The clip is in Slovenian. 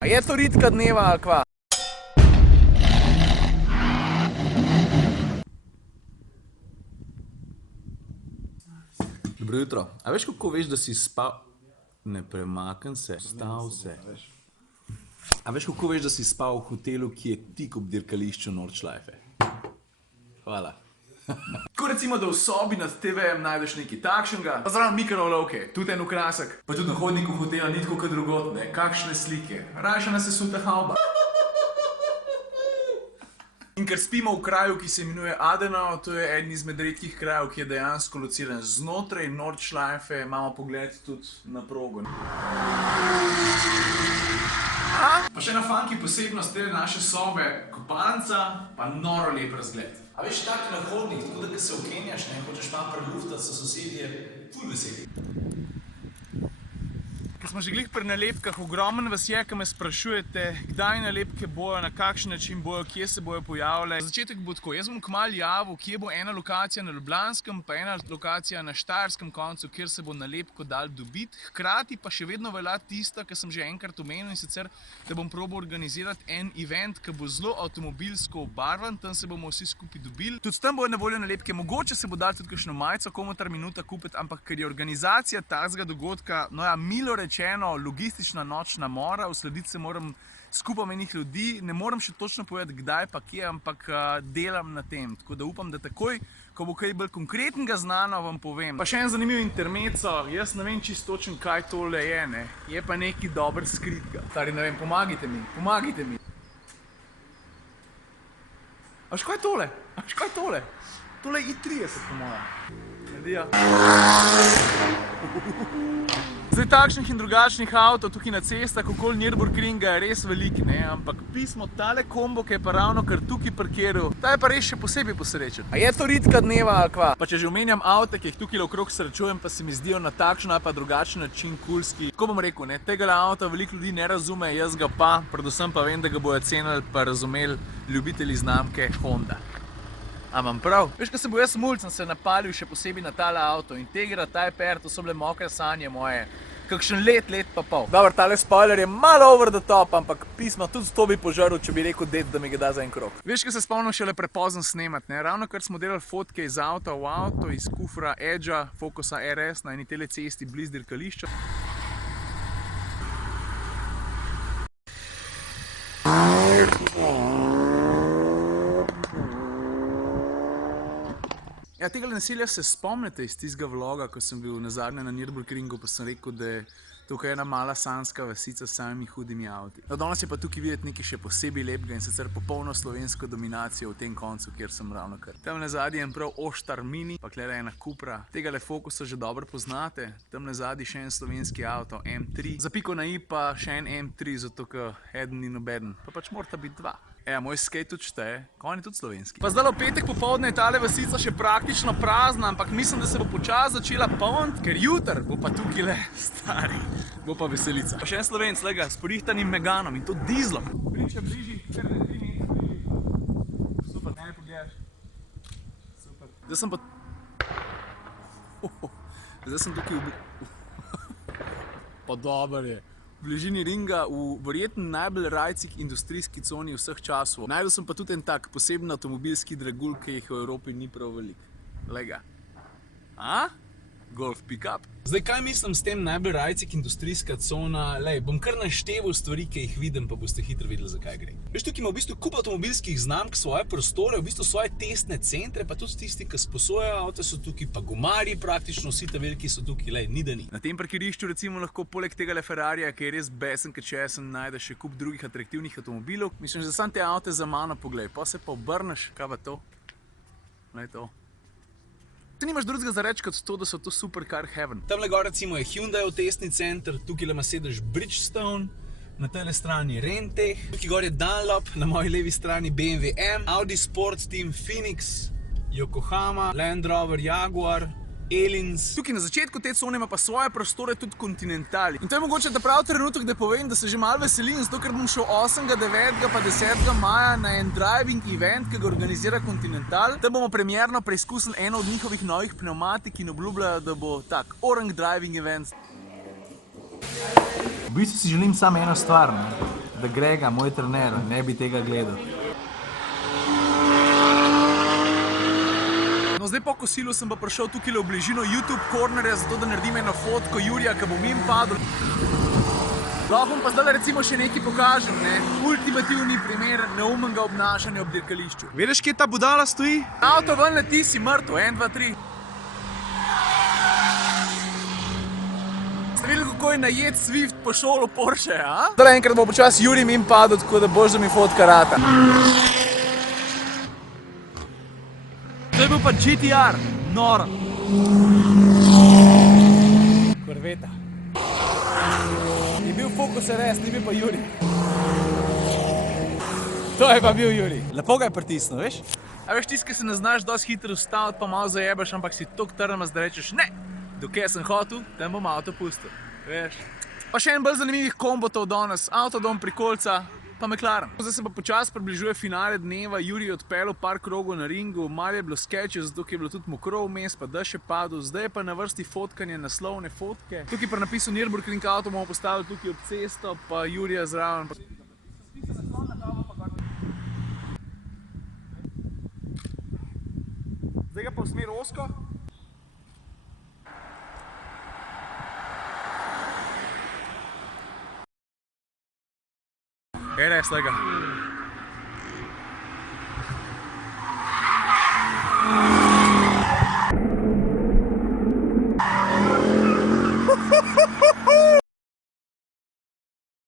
A je to ritka dneva ali kva? Dobro jutro. A veš, kako veš, da si spal? Ne premaknem se, vstav se. A veš, kako veš, da si spal v hotelu, ki je tik ob dirkališču Nordschleife? Hvala. Tako recimo, da v sobi nad TV-jem najdeš nekaj takšnega, pa zraven mikrovalovke, tudi en okrasek, pa tudi na hodniku hotela ni tako kot drugod, ne, kakšne slike, rajša nas je suta halba. In ker spimo v kraju, ki se imenuje Adenau, to je eden izmed redkih krajev, ki je dejansko lociran znotraj Nordschleife, imamo pogled tudi na progo. Pa še ena funky posebnost te naše sobe, kopalnica, pa noro lep razgled. A veš, tak na hodnik, tako da, ko se oklenjaš, ne, hočeš malo preluftati, so sosedje ful veseli. Ker smo že glih pri nalepkah, ogromen vas je, ko me sprašujete, kdaj nalepke bojo, na kakšen način bojo, kje se bojo pojavile. Začetek bo tako, jaz bom kmalu javil, kje bo ena lokacija na Ljubljanskem, pa ena lokacija na Štajerskem koncu, kjer se bo nalepko dal dobiti. Hkrati pa še vedno velja tista, ki sem že enkrat omenil, in sicer, da bom probal organizirati en event, ki bo zelo avtomobilsko obarvan, tam se bomo vsi skupaj dobili. Tudi tam bojo na voljo nalepke, mogoče se bo dal tudi kakšno majico, komutar minuta kupiti, ampak ker je organizacija takega dogodka, no ja, milo rečeno, logistična nočna mora, uslediti se moram skupaj enih ljudi, ne moram še točno povedati, kdaj pa kje, ampak delam na tem, tako da upam, da takoj, ko bo kaj bolj konkretnega znano, vam povem. Pa še en zanimiv intermezzo, jaz ne vem čisto točno, kaj tole je, ne, je pa nekaj dober skritga. Stari, ne vem, pomagajte mi. A veš, kaj je tole? Tole je i30, po moja. Zdaj, takšnih in drugačnih avtov tukaj na cestah okoli Nürburgringa je res veliko, ne, ampak pismo tale kombo, ki je pa ravno kar tukaj parkiral, ta je pa res še posebej posrečen. A je to ritka dneva ali kva? Pa če že omenjam avte, ki jih tukaj okrog srečujem, pa se mi zdijo na takšen ali pa drugačen način kulski. Tako bom rekel, ne, tega avta veliko ljudi ne razume, jaz ga pa, predvsem pa vem, da ga bojo cenili pa razumeli ljubitelji znamke Honda. A imam prav? Veš, ko se bo jaz mulj, sem se napalil še posebej na tale avto, Integra, Type R, to so bile mokre sanje moje. Kakšen let pa pol. Dobar, tale spoiler je malo over the top, ampak pismo, tudi to bi požaril, če bi rekel ded, da mi ga da za en krog. Veš, ko se spomnim šele prepozno snemat, ne? Ravno kar smo delali fotke iz avta v avto, iz kufra Edgea, Focusa RS na eni tele cesti bliz dirkališča. Ja, tega naselja se spomnite iz tistega vloga, ko sem bil nazadnje na Nürburgringu, pa sem rekel, da je tukaj ena mala sanjska vasica s samimi hudimi avti. No, danes je pa tukaj videti nekaj še posebej lepega in sicer popolno slovensko dominacijo v tem koncu, kjer sem ravnokar. Tam nazadnje je prav Oštar Mini, pa kleda ena Cupra. Tegale Focusa že dobro poznate. Tam nazadnje še en slovenski avto, M3. Za piko na i pa še en M3, zato ker eden ni nobeden. Pa pač morata biti dva. Ja, moj skate tudi šteje, konj je tudi slovenski. Pa zdaj v petek popoldne je tale vasica še praktično prazna, ampak mislim, da se bo počasi začela polniti, ker jutri bo pa tukaj le stari, bo pa veselica. Pa še en Slovenc, lega, s porihtanim Meganom in to dizlom. Priča bliži, 3 metre bliži. Super, ne pogledaš. Super. Zdaj sem pa... Zdaj sem tukaj pa dober je. V bližini ringa, v verjetno najbolj rajcih industrijski coni vseh časov. Najdel sem pa tudi en tak poseben avtomobilski dragulj, ki jih v Evropi ni prav veliko. Lega. A? Golf pick-up. Zdaj, kaj mislim s tem najbolj rajcih industrijska cona? Lej, bom kar našteval stvari, ki jih vidim, pa boste hitro videli, zakaj gre. Veš, tukaj ima v bistvu kup avtomobilskih znamk, svoje prostore, v bistvu svoje testne centre, pa tudi tisti, ki sposojajo avte, so tukaj, pa gumarji praktično, vsi ta veliki so tukaj, lej, ni da ni. Na tem parkirišču recimo lahko poleg tega Ferrarija, ki je res besen, ker česen, najdeš še kup drugih atraktivnih avtomobilov. Mislim, že sam te avte za mano poglej, pa se pa obrneš, kaj pa to? Lej to. Ti nimaš drugega za reči kot to, da so to supercar heaven. Tamle gor recimo je Hyundaiov testni center, tukaj ima sedež Bridgestone, na tele strani Rentech, tukaj gor je Dunlop, na moji levi strani BMW M, Audi Sports Team Phoenix, Yokohama, Land Rover, Jaguar, Elins. Tukaj na začetku te cone ima pa svoje prostore tudi Continental. In to je mogoče ta prav trenutek, da povem, da se že malo veselim, zato ker bom šel 8., 9. pa 10. maja na en driving event, ki ga organizira Continental. Tam bomo premierno preizkusili eno od njihovih novih pneumatik in obljubljajo, da bo tak orang driving event. V bistvu si želim samo eno stvar, da Grega, moj trener, ne bi tega gledal. No, zdaj po kosilu sem pa prišel tukaj v bližino YouTube kornerja, zato da naredim eno fotko Jurija, ki bo mimo padel. Lahko vam pa zdaj recimo še nekaj pokažem, ne? Ultimativni primer neumnega obnašanja ob dirkališču. Vidiš, kje ta budala stoji? Avto ven leti, si mrtev, 1, 2, 3. Ste videli, kako je najet Swift po šolo Porsche, a? Zdaj enkrat bo počas Jurij mimo padel, tako da boš da mi fotka rata. To je bil pa GTR, noro. Korveta. Je bil Focus RS, ni bil pa Jurij. To je pa bil Jurij. Lepo ga je pritisnil, veš? A veš, tisti, ki se ne znaš dosti hitro ustaviti, pa malo zajebaš, ampak si toliko trmast, da rečeš ne, dokaj sem hotel, tam bom avto pustil, veš? Pa še en bolj zanimivih kombotov danes, Avtodom Prikolca, pa McLaren. Zdaj se pa počasi približuje finale dneva, Jurij je odpeljal par krogov na ringu, malo je bilo skečev, zato je bilo tudi mokro vmes, pa dež je padel, zdaj je pa na vrsti fotkanje, naslovne fotke. Tukaj pa napisal Nürburgring avto, bomo postavili tukaj ob cesto, pa Jurija zraven. Zdaj ga pa v smer ozko. RS, lega.